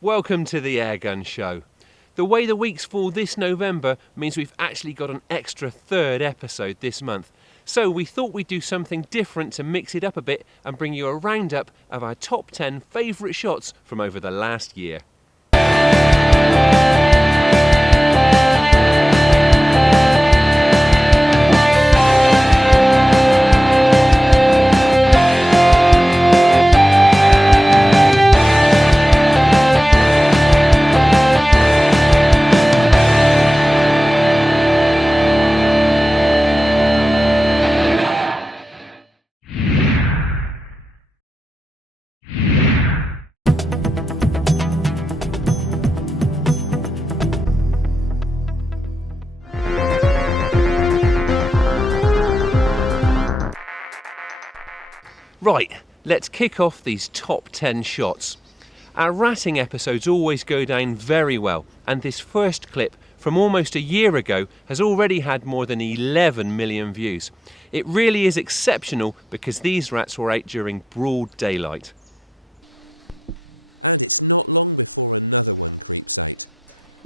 Welcome to the Airgun Show. The way the weeks fall this November means we've actually got an extra third episode this month. So we thought we'd do something different to mix it up a bit and bring you a roundup of our top 10 favourite shots from over the last year. Right, let's kick off these top 10 shots. Our ratting episodes always go down very well, and this first clip from almost a year ago has already had more than 11 million views. It really is exceptional because these rats were out during broad daylight. And it's not long before another one creeps out.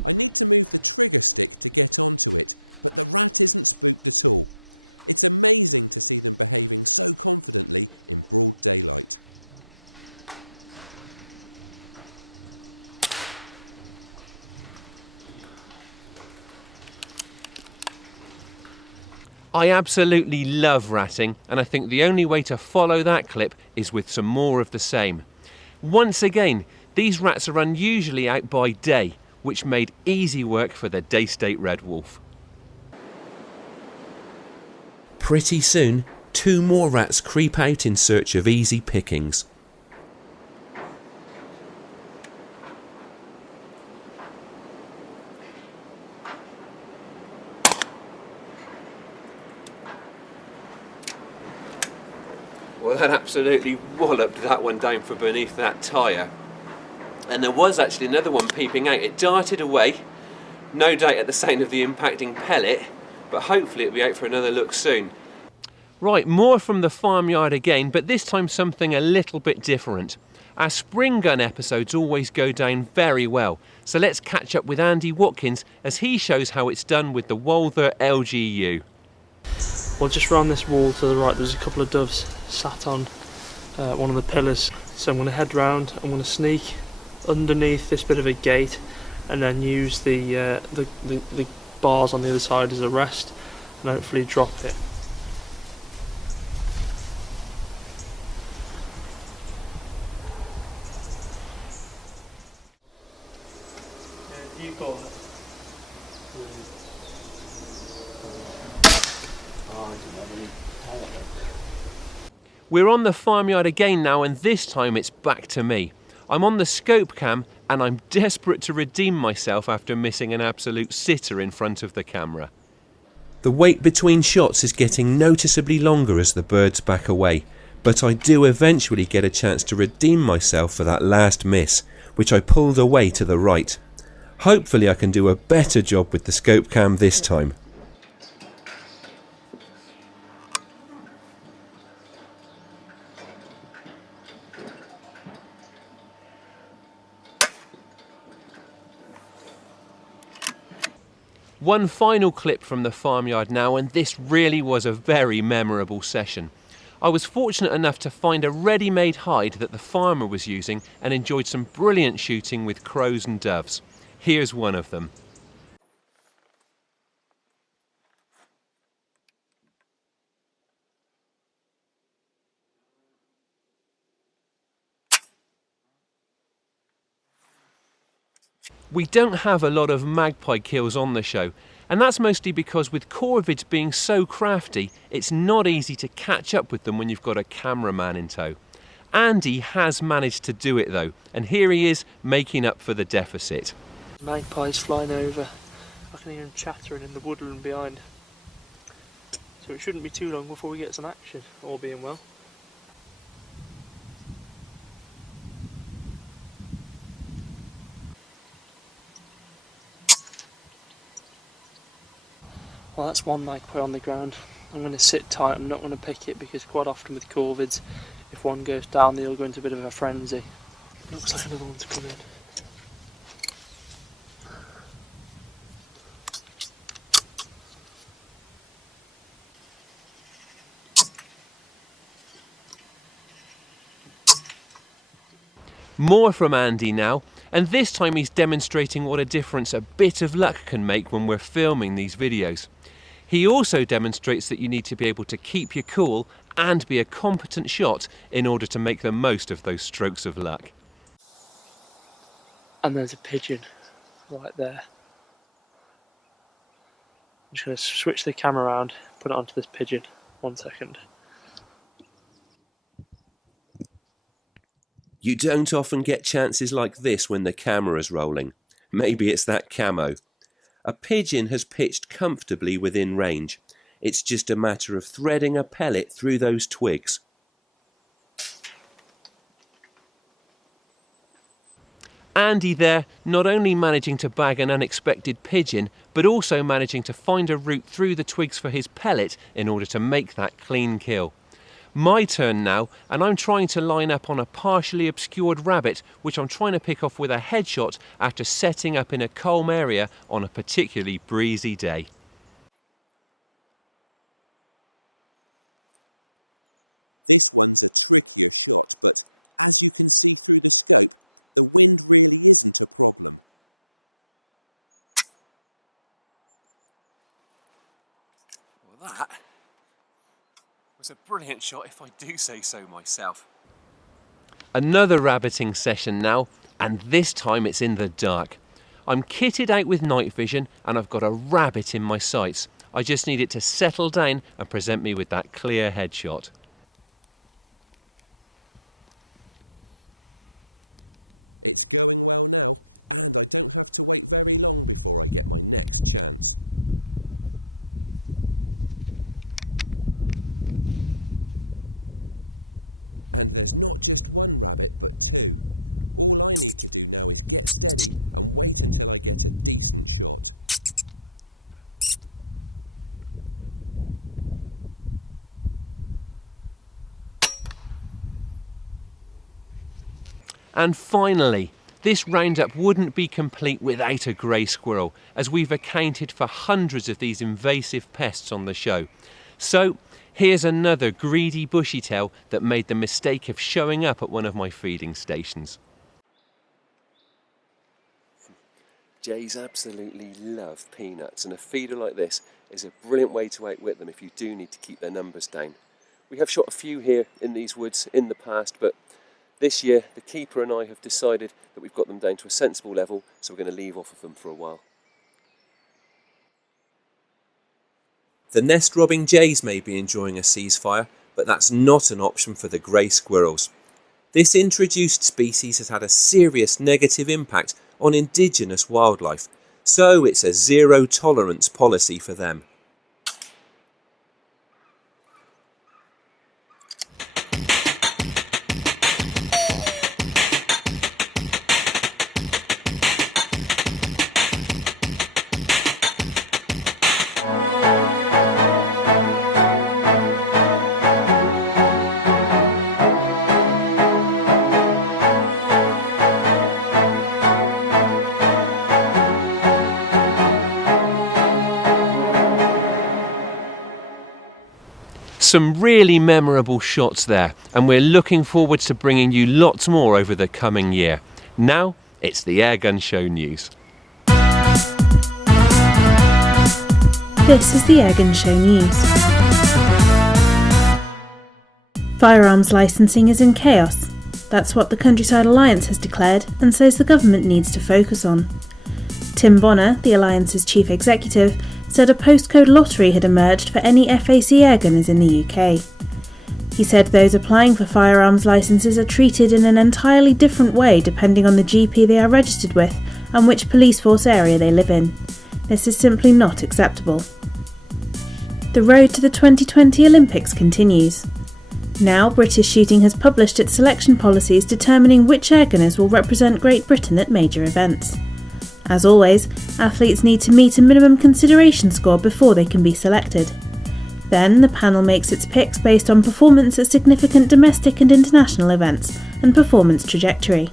I need to move the trigger stick to get onto it, but the rat isn't spooked at all. It's amazing to see them behaving so confidently in broad daylight. I absolutely love ratting, and I think the only way to follow that clip is with some more of the same. Once again, these rats are unusually out by day, which made easy work for the day-state red wolf. Pretty soon, 2 more rats creep out in search of easy pickings. Well, that absolutely walloped that one down from beneath that tyre. And there was actually another one peeping out. It darted away, no doubt at the sound of the impacting pellet, but hopefully it'll be out for another look soon. Right, more from the farmyard again, but this time something a little bit different. Our spring gun episodes always go down very well, so let's catch up with Andy Watkins as he shows how it's done with the Walther LGU. Well, just round this wall to the right there's a couple of doves sat on one of the pillars, so I'm going to head round, I'm going to sneak underneath this bit of a gate and then use the bars on the other side as a rest and hopefully drop it. You got it. We're on the farmyard again now, and this time it's back to me. I'm on the scope cam and I'm desperate to redeem myself after missing an absolute sitter in front of the camera. The wait between shots is getting noticeably longer as the birds back away, but I do eventually get a chance to redeem myself for that last miss, which I pulled away to the right. Hopefully I can do a better job with the scope cam this time. One final clip from the farmyard now, and this really was a very memorable session. I was fortunate enough to find a ready-made hide that the farmer was using and enjoyed some brilliant shooting with crows and doves. Here's one of them. We don't have a lot of magpie kills on the show, and that's mostly because with corvids being so crafty, it's not easy to catch up with them when you've got a cameraman in tow. Andy has managed to do it though, and here he is making up for the deficit. Magpies flying over. I can hear them chattering in the woodland behind. So it shouldn't be too long before we get some action, all being well. Well, that's one magpie on the ground. I'm going to sit tight, I'm not going to pick it because quite often with corvids, if one goes down they'll go into a bit of a frenzy. Looks like another one to come in. More from Andy now, and this time he's demonstrating what a difference a bit of luck can make when we're filming these videos. He also demonstrates that you need to be able to keep your cool and be a competent shot in order to make the most of those strokes of luck. And there's a pigeon right there. I'm just going to switch the camera around, put it onto this pigeon. 1 second. You don't often get chances like this when the camera's rolling. Maybe it's that camo. A pigeon has pitched comfortably within range. It's just a matter of threading a pellet through those twigs. Andy there, not only managing to bag an unexpected pigeon, but also managing to find a route through the twigs for his pellet in order to make that clean kill. My turn now, and I'm trying to line up on a partially obscured rabbit, which I'm trying to pick off with a headshot after setting up in a calm area on a particularly breezy day. This one's a trickier shot, but as you can see through the scope, the wind really isn't a problem. Well, that was a brilliant shot if I do say so myself. Another rabbiting session now, and this time it's in the dark. I'm kitted out with night vision and I've got a rabbit in my sights. I just need it to settle down and present me with that clear headshot. It's going well now, and I don't have to wait very long before I get my next chance. And there's not just one rabbit, but two. All I need to do now is get steady and wait until I get a decent shot. And finally, this roundup wouldn't be complete without a grey squirrel, as we've accounted for hundreds of these invasive pests on the show. So here's another greedy bushy-tail that made the mistake of showing up at one of my feeding stations. Jays absolutely love peanuts, and a feeder like this is a brilliant way to outwit them if you do need to keep their numbers down. We have shot a few here in these woods in the past, but this year the keeper and I have decided that we've got them down to a sensible level, so we're going to leave off of them for a while. The nest-robbing jays may be enjoying a ceasefire, but that's not an option for the grey squirrels. This introduced species has had a serious negative impact on indigenous wildlife, so it's a zero-tolerance policy for them. Some really memorable shots there, and we're looking forward to bringing you lots more over the coming year. Now, it's the Airgun Show news. This is the Airgun Show news. Firearms licensing is in chaos. That's what the Countryside Alliance has declared and says the government needs to focus on. Tim Bonner, the Alliance's chief executive, said a postcode lottery had emerged for any FAC airgunners in the UK. He said those applying for firearms licences are treated in an entirely different way depending on the GP they are registered with and which police force area they live in. This is simply not acceptable. The road to the 2020 Olympics continues. Now, British Shooting has published its selection policies determining which airgunners will represent Great Britain at major events. As always, athletes need to meet a minimum consideration score before they can be selected. Then, the panel makes its picks based on performance at significant domestic and international events and performance trajectory.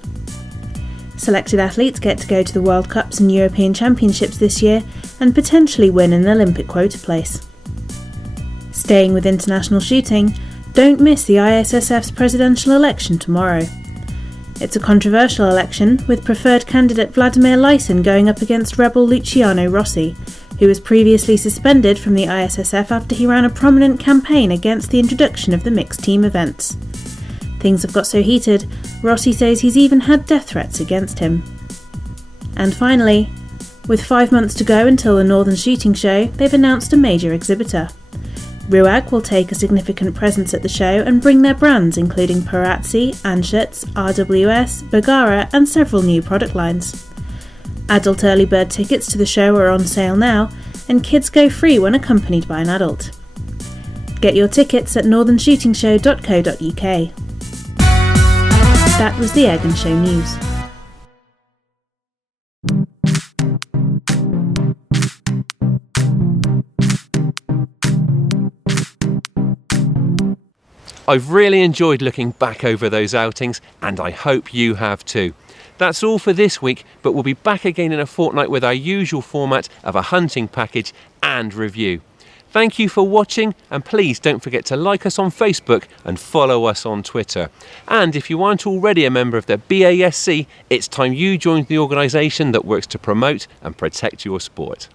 Selected athletes get to go to the World Cups and European Championships this year and potentially win an Olympic quota place. Staying with international shooting, don't miss the ISSF's presidential election tomorrow. It's a controversial election, with preferred candidate Vladimir Lysin going up against rebel Luciano Rossi, who was previously suspended from the ISSF after he ran a prominent campaign against the introduction of the mixed team events. Things have got so heated, Rossi says he's even had death threats against him. And finally, with 5 months to go until the Northern Shooting Show, they've announced a major exhibitor. RUAG will take a significant presence at the show and bring their brands including Perazzi, Anschutz, RWS, Bergara and several new product lines. Adult early bird tickets to the show are on sale now, and kids go free when accompanied by an adult. Get your tickets at northernshootingshow.co.uk. That was the Airgun Show news. I've really enjoyed looking back over those outings, and I hope you have too. That's all for this week, but we'll be back again in a fortnight with our usual format of a hunting package and review. Thank you for watching, and please don't forget to like us on Facebook and follow us on Twitter. And if you aren't already a member of the BASC, it's time you joined the organisation that works to promote and protect your sport.